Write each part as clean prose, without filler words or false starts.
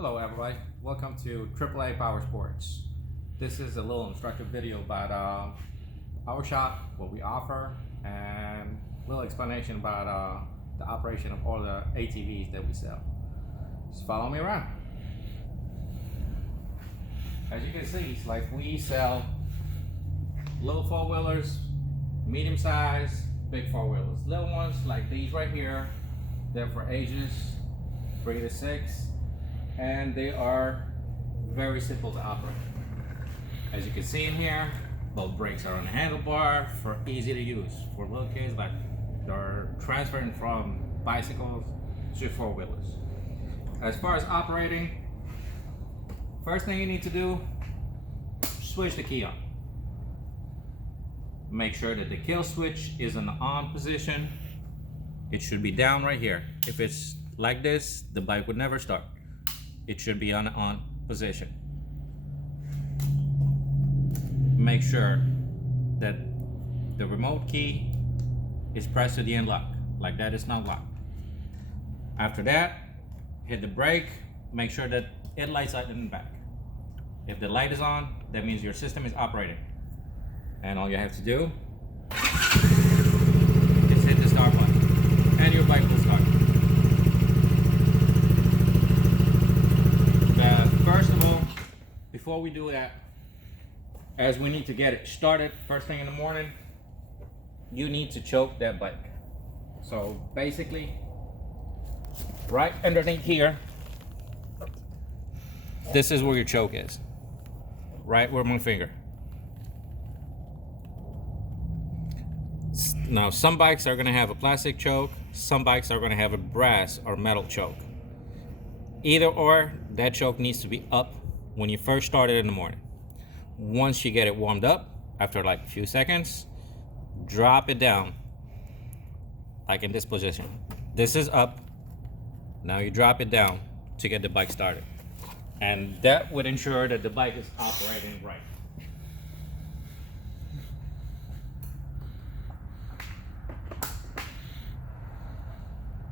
Hello everybody, welcome to AAA Power Sports. This is a little instructive video about our shop, what we offer, and a little explanation about the operation of all the ATVs that we sell. Just follow me around. As you can see, it's like we sell little four-wheelers, medium size, big four-wheelers. Little ones like these right here, they're for ages 3 to 6. And they are very simple to operate. As you can see in here, both brakes are on the handlebar for easy to use. For little kids, like they're transferring from bicycles to four-wheelers. As far as operating, first thing you need to do, switch the key on. Make sure that the kill switch is in the on position. It should be down right here. If it's like this, the bike would never start. It should be on the on position. Make sure that the remote key is pressed to the end lock. Like that, it's not locked. After that, hit the brake. Make sure that it lights out in the back. If the light is on, that means your system is operating. And all you have to do is hit the start button, and your bike will start. First of all, before we do that, as we need to get it started first thing in the morning, you need to choke that bike. So basically, right underneath here, this is where your choke is. Right where my finger. Now, some bikes are going to have a plastic choke, some bikes are going to have a brass or metal choke. Either or, that choke needs to be up when you first start it in the morning. Once you get it warmed up, after like a few seconds, drop it down, like in this position. This is up. Now you drop it down to get the bike started. And that would ensure that the bike is operating right.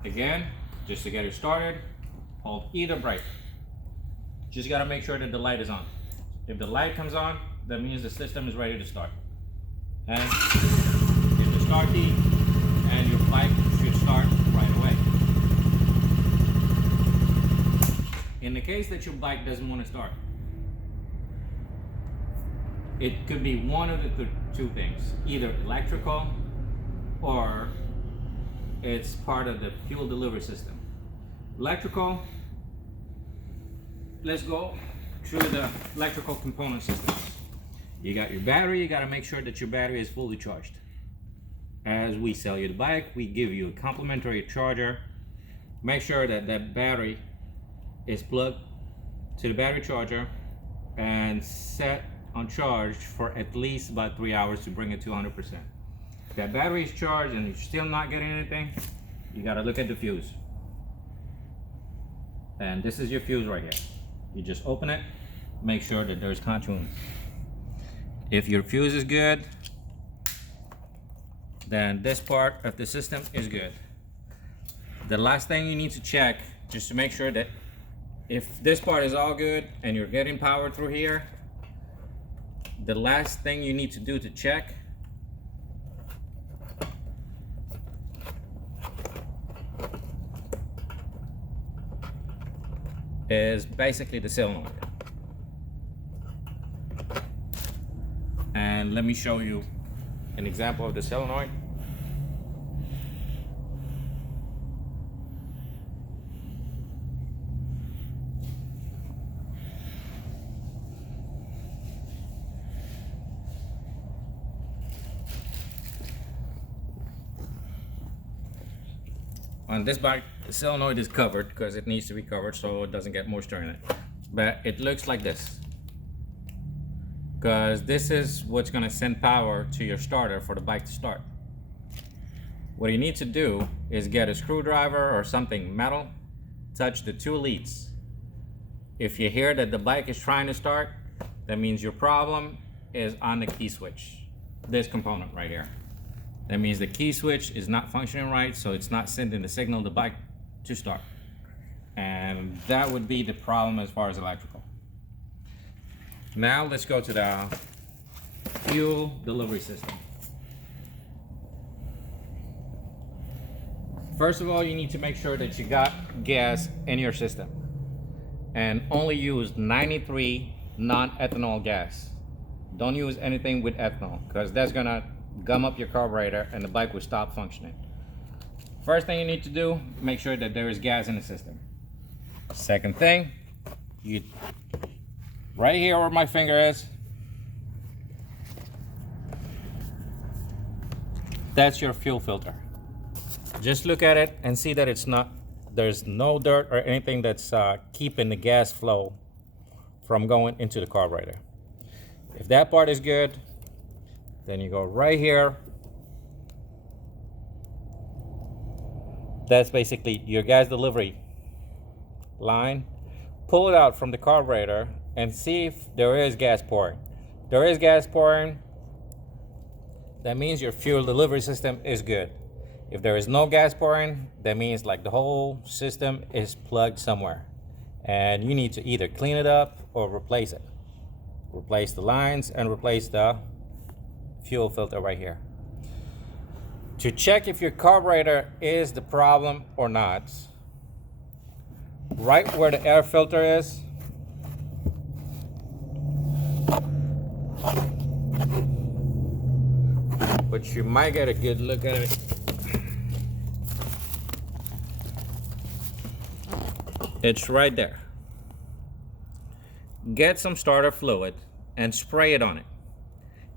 Again, just to get it started, hold either brake. Just gotta make sure that the light is on. If the light comes on, that means the system is ready to start. And hit the start key, and your bike should start right away. In the case that your bike doesn't want to start, it could be one of the two things, either electrical or it's part of the fuel delivery system. Electrical, let's go through the electrical component systems. You got your battery, you got to make sure that your battery is fully charged. As we sell you the bike, we give you a complimentary charger. Make sure that that battery is plugged to the battery charger and set on charge for at least about 3 hours to bring it to 100%. If that battery is charged and you're still not getting anything, you got to look at the fuse. And this is your fuse right here. You just open it, make sure that there's continuity. If your fuse is good, then this part of the system is good. The last thing you need to check, just to make sure that if this part is all good and you're getting power through here, the last thing you need to do to check is basically the solenoid. And let me show you an example of the solenoid. On this bike, the solenoid is covered because it needs to be covered so it doesn't get moisture in it. But it looks like this, because this is what's going to send power to your starter for the bike to start. What you need to do is get a screwdriver or something metal, touch the two leads. If you hear that the bike is trying to start, that means your problem is on the key switch, this component right here. That means the key switch is not functioning right, so it's not sending the signal to the bike to start. And that would be the problem as far as electrical. Now let's go to the fuel delivery system. First of all, you need to make sure that you got gas in your system and only use 93 non-ethanol gas. Don't use anything with ethanol because that's gonna gum up your carburetor and the bike will stop functioning. First thing you need to do, make sure that there is gas in the system. Second thing, you right here where my finger is, that's your fuel filter. Just look at it and see that there's no dirt or anything that's keeping the gas flow from going into the carburetor. If that part is good, then you go right here. That's basically your gas delivery line. Pull it out from the carburetor and see if there is gas pouring. There is gas pouring. That means your fuel delivery system is good. If there is no gas pouring, that means like the whole system is plugged somewhere and you need to either clean it up or replace it. Replace the lines and replace the fuel filter right here. To check if your carburetor is the problem or not, right where the air filter is, but you might get a good look at it. It's right there. Get some starter fluid and spray it on it.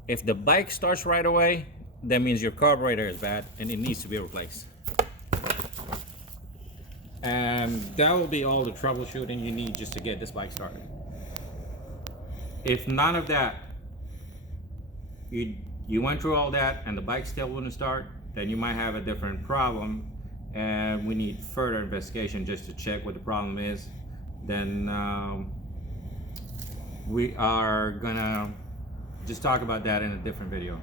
If the bike starts right away, that means your carburetor is bad and it needs to be replaced. And that will be all the troubleshooting you need just to get this bike started. If none of that, you went through all that and the bike still wouldn't start, then you might have a different problem and we need further investigation just to check what the problem is. Then we are gonna just talk about that in a different video.